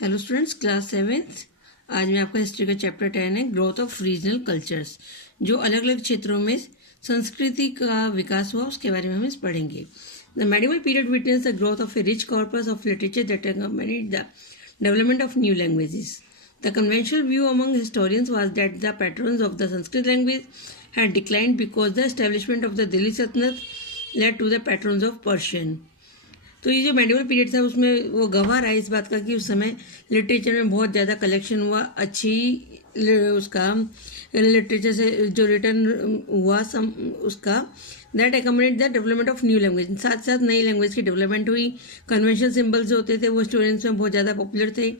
Hello students, class 7th। आज मैं आपका हिस्ट्री का चैप्टर 10 है ग्रोथ ऑफ रीजनल कल्चर्स। जो अलग अलग क्षेत्रों में संस्कृति का विकास हुआ उसके बारे में हम पढ़ेंगे। The medieval period witness the growth of A rich corpus of literature that accompanied the development of new languages. The conventional view among historians was that the patterns of the Sanskrit language had declined because the establishment of the Delhi Sultanate led to the patterns of Persian. तो ये जो medieval period था उसमें वो गवाह रहा इस बात का कि उस समय लिटरेचर में बहुत ज़्यादा कलेक्शन हुआ, अच्छी उसका लिटरेचर से जो रिटर्न हुआ उसका that accommodate the development of new language. साथ साथ नई लैंग्वेज की डेवलपमेंट हुई। कन्वेंशनल सिंबल्स जो होते थे वो स्टूडेंट्स में बहुत ज़्यादा पॉपुलर थे।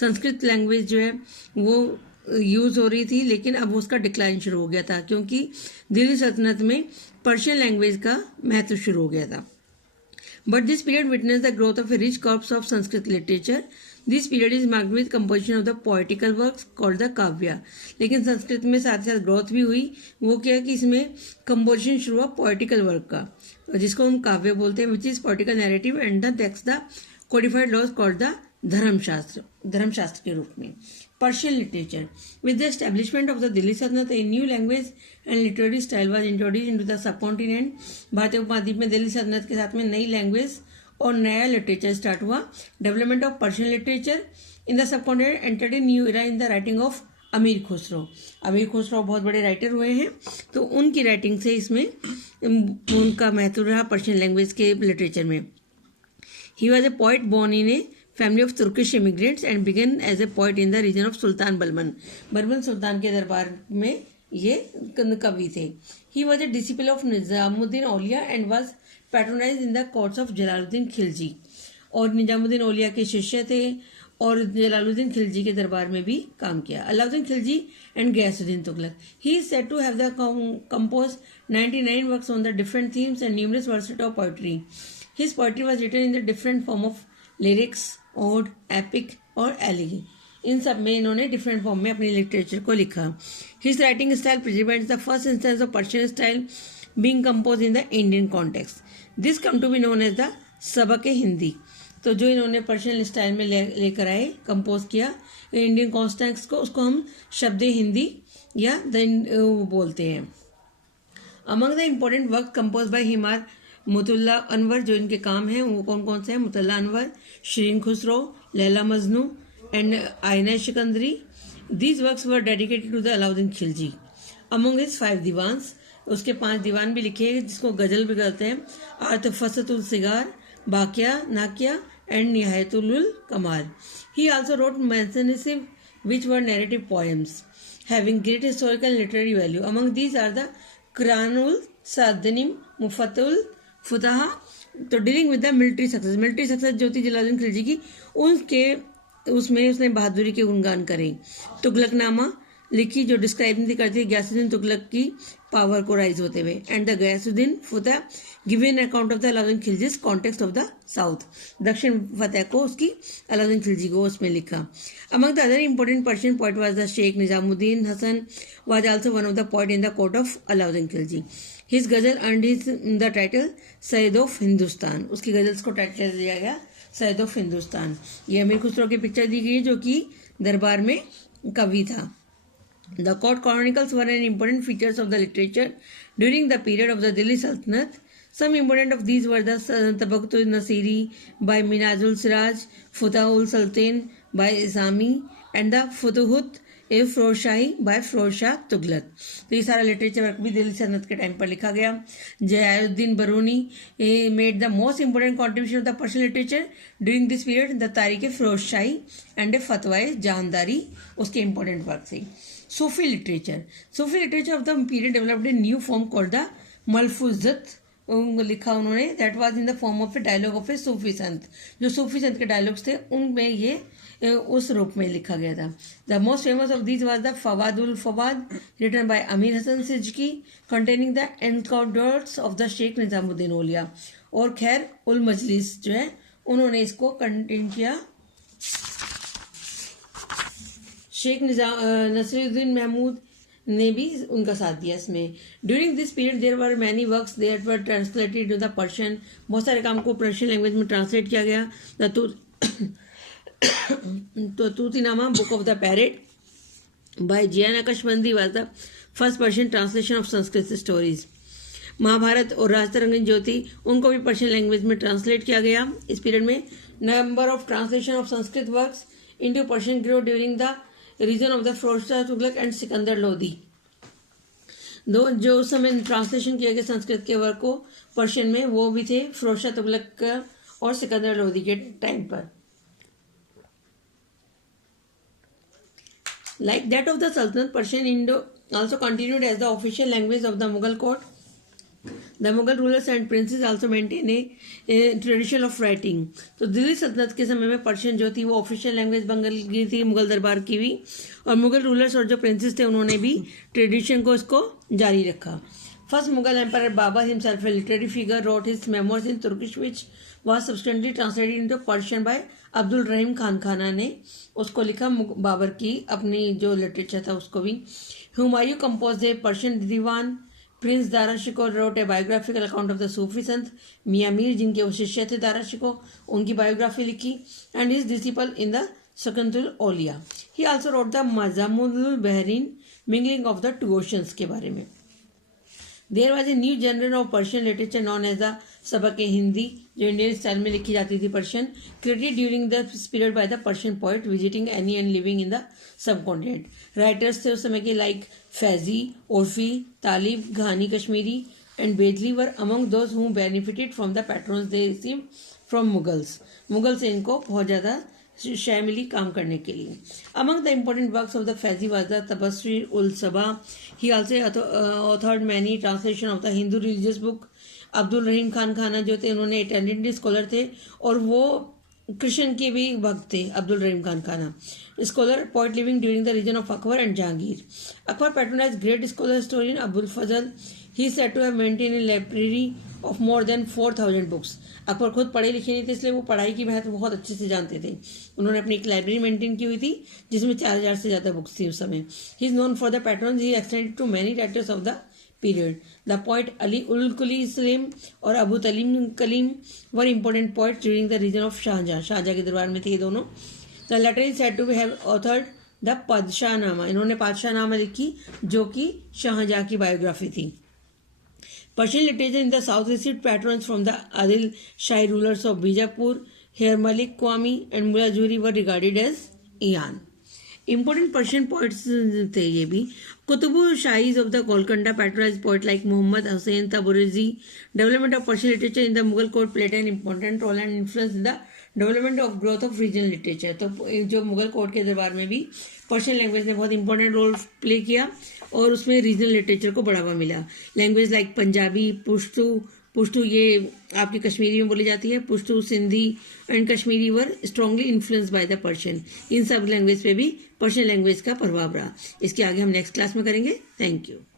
संस्कृत लैंग्वेज जो है वो यूज़ हो रही थी, लेकिन अब उसका डिक्लाइन शुरू हो गया था क्योंकि दिल्ली सल्तनत में पर्शियन लैंग्वेज का महत्व शुरू हो गया था। But this period witnessed the growth of a rich corpus of Sanskrit literature. This period is marked with composition of the poetical works called the Kavya. लेकिन संस्कृत में साथ साथ ग्रोथ भी हुई। वो क्या कि इसमें कंपोजिशन शुरू हुआ पोइटिकल वर्क का, जिसको हम काव्य बोलते हैं, which is poetical narrative and the text the codified laws called the Dharmashastra के रूप में। Persian literature. With the establishment of the Delhi Sultanate, a new language and literary style was introduced into the subcontinent. भारतीय उपमहाद्वीप में दिल्ली सल्तनत के साथ में नई लैंग्वेज और नया लिटरेचर स्टार्ट हुआ। Development of Persian literature in the subcontinent entered a new era in the writing of Amir Khusro. अमीर खुसरो बहुत बड़े राइटर हुए हैं, तो उनकी राइटिंग से इसमें उनका महत्व रहा पर्शियन लैंग्वेज के लिटरेचर में। He was a poet born in a family of Turkish immigrants and began as a poet in the region of Sultan Balban. Balban सुल्तान के दरबार में ये कवि थे। He was a disciple of Nizamuddin Auliya and was patronized in the courts of Jalaluddin Khilji. और निजामुद्दीन औलिया के शिष्य थे और जलालुद्दीन खिलजी के दरबार में भी काम किया। Alauddin Khilji and Ghiyasuddin Tughlaq. He is said to have composed 99 works on the different themes and numerous verses of poetry. His poetry was written in the different form of lyrics, ode, epic और एलिगी। इन सब में इन्होंने डिफरेंट फॉर्म में अपनी literature को लिखा। His writing style preserves the first instance of Persian style being compose in the Indian context. This come to be known as the Sabk Hindi. तो जो इन्होंने पर्शियन स्टाइल में लेकर आए, कंपोज किया इंडियन कॉन्टेक्स्ट को, उसको हम शब्द हिंदी या बोलते हैं। Among the important work compose by him are Matlaul Anwar. जो इनके काम हैं वो कौन कौन से हैं? Matlaul Anwar, Shirin Khusrau, Laila Majnu and Aina Sikandari. These works were dedicated to the Alauddin Khilji. Among his 5 divans, उसके 5 दीवान भी लिखे हैं जिसको गजल भी कहते हैं। आर्थ फसतुल cigar, बाकिया नाकिया and Nihayatul Kamal. He also wrote मेंशनिसिव which were narrative poems having great historical literary value. Among these are the कुरानुल सादनिम मुफतुल फुतहा। तो dealing with the military success जो थी जलालुद्दीन खिलजी की, उनके उसमें उसने बहादुरी के गुणगान करे। तुगलकनामा लिखी जो डिस्क्राइब करती है गयासुद्दीन तुगलक की पावर को राइज होते हुए। एंड द गयासुद्दीन फतह given account of the Alauddin Khilji's context of the south. दक्षिण फतेह को उसकी अलाउद्दीन खिलजी को उसमें लिखा। Among the other important Persian poet was the Sheikh Nizamuddin Hasan was also one of the poet in the court of Alauddin Khilji. His ghazal earned his the title Sayyid of Hindustan. उसकी गजल्स को title दिया गया सैयद ऑफ हिंदुस्तान। ये अमीर खुसरो की पिक्चर दी गई है जो कि दरबार में कवि था। The court chronicles were an important features of the literature during the period of the Delhi Sultanate. Some important of these were the Tabaqatul Nasiri by Minazul Siraj, Futahul Sultan by Isami, and the Futuhut Firozshahi by Firozshah Tughlaq। तो ये सारा literature work भी दिल्ली सल्तनत के time पर लिखा गया। Ziauddin Barani made the most important contribution of the Persian literature during this period. The Tarikh Firozshahi and ए फतवाए जहानदारी उसके इंपॉर्टेंट वर्क थे। Sufi literature of the period developed a new form called the Malfuzat. लिखा उन्होंने that was in the form of a dialogue of a Sufi sant. जो सूफी संत के dialogues थे उनमें ये उस रूप में लिखा गया था। The most famous of these was the Fawaidul Fuad written by Amir Hasan Sijzi containing the encounters of the Sheikh Nizamuddin Auliya. और खैर उल मजलिस जो है उन्होंने इसको कंटेन किया शेख नसीरुद्दीन महमूद ने भी उनका साथ दिया इसमें। During this period there were many works there were translated to the Persian. बहुत सारे काम को पर्शियन लैंग्वेज में ट्रांसलेट किया गया। तो Tutinama book of the parrot by Ziya कशबंदी was the first Persian translation of Sanskrit stories. Mahabharata और राजतरंगिणी ज्योति उनको भी पर्शियन लैंग्वेज में ट्रांसलेट किया गया। इस पीरियड में number of translation of Sanskrit works into Persian grow during the region of the Firozshah Tughlaq and Sikandar Lodi. दो जो उस समय ट्रांसलेशन किए गए संस्कृत के वर्क को पर्शियन में, वो भी थे फिरोजशाह तुगलक और सिकंदर लोदी के टाइम पर। Like that of the Sultanate, Persian Indo also continued as the official language of the Mughal court. The Mughal rulers and princes also maintain a tradition of writing. तो दिल्ली सल्तनत के समय में पर्शियन जो थी वो ऑफिशियल लैंग्वेज बन गई थी मुगल दरबार की भी, और मुगल रूलर्स और जो प्रिंसेस थे उन्होंने भी ट्रेडिशन को इसको जारी रखा। First Mughal Emperor Babur himself, a literary figure, wrote his memoirs in Turkish, which was subsequently translated into Persian by Abdul Rahim Khan खाना ने उसको लिखा। बाबर की अपनी जो लिटरेचर था उसको भी। Humayun compose a Persian diwan. Prince Dara Shikoh wrote a biographical account of the Sufi sant Mian Mir, जिनके वो शिष्य थे दारा शिको, उनकी बायोग्राफी लिखी। And his disciple in the Sakinatul Auliya. He also wrote the Majmaul Bahrain, mingling of the two oceans के बारे में। There was a new genre of Persian literature known as the Sabk Hindi, जो इंडियन स्टाइल में लिखी जाती थी Persian, created during the period by the Persian poet visiting any and living in the subcontinent. Writers थे उस समय के like Faizi, Urfi, Talib, Ghani Kashmiri and Bedil were among those who benefited from the patrons they received from Mughals. Mughal से इनको बहुत ज़्यादा शय मिली काम करने के लिए। Among the important works of the Faizi was the Tabashir ul Subh. He also authored many translation of the Hindu religious book. Abdul Rahim Khan Khana जो थे उन्होंने टैलेंटेड स्कॉलर थे और वो कृष्ण के भी भक्त थे। Abdul Rahim Khan Khana scholar poet living during the region of Akbar and Jahangir. Akbar patronized great scholar historian Abul Fazl. He said to have maintain a library of more than 4000 books. Akbar खुद पढ़े लिखे नहीं थे, इसलिए वो पढ़ाई की महत्व बहुत अच्छे से जानते थे। उन्होंने अपनी एक लाइब्रेरी मेंटेन की हुई थी जिसमें 4000 से ज़्यादा बुक्स थी उस समय। He is known for the patterns he extended to many writers of the period. The poet Ali ul Quli Salim और Abu Talib Kalim were important poet during the region of Shahjahan. Shahjahan के दरबार में थे ये दोनों। The latter is said to be have authored the Padshahnama. इन्होंने पादशाहनामा लिखी जो कि शाहजहाँ की बायोग्राफी थी। Persian literature in the south received patrons from the Adil Shahi rulers of Bijapur. Here Malik Kwami and Mullah Juri were regarded as Iyan. Important Persian poets थे ये भी। कुतुबु Shahis of the Golconda patronized poet like Muhammad Hussain Tabrizi. Development of Persian literature in the Mughal court played an important role and influenced in the development of growth of regional literature. तो जो Mughal court के दरबार में भी Persian language ने बहुत important role play किया और उसमें रीजनल लिटरेचर को बढ़ावा मिला। लैंग्वेज लाइक पंजाबी, पुश्तू ये आपकी कश्मीरी में बोली जाती है, Pashto, Sindhi and Kashmiri were strongly influenced by the Persian. इन सब लैंग्वेज पे भी पर्शियन लैंग्वेज का प्रभाव रहा। इसके आगे हम नेक्स्ट क्लास में करेंगे। Thank you.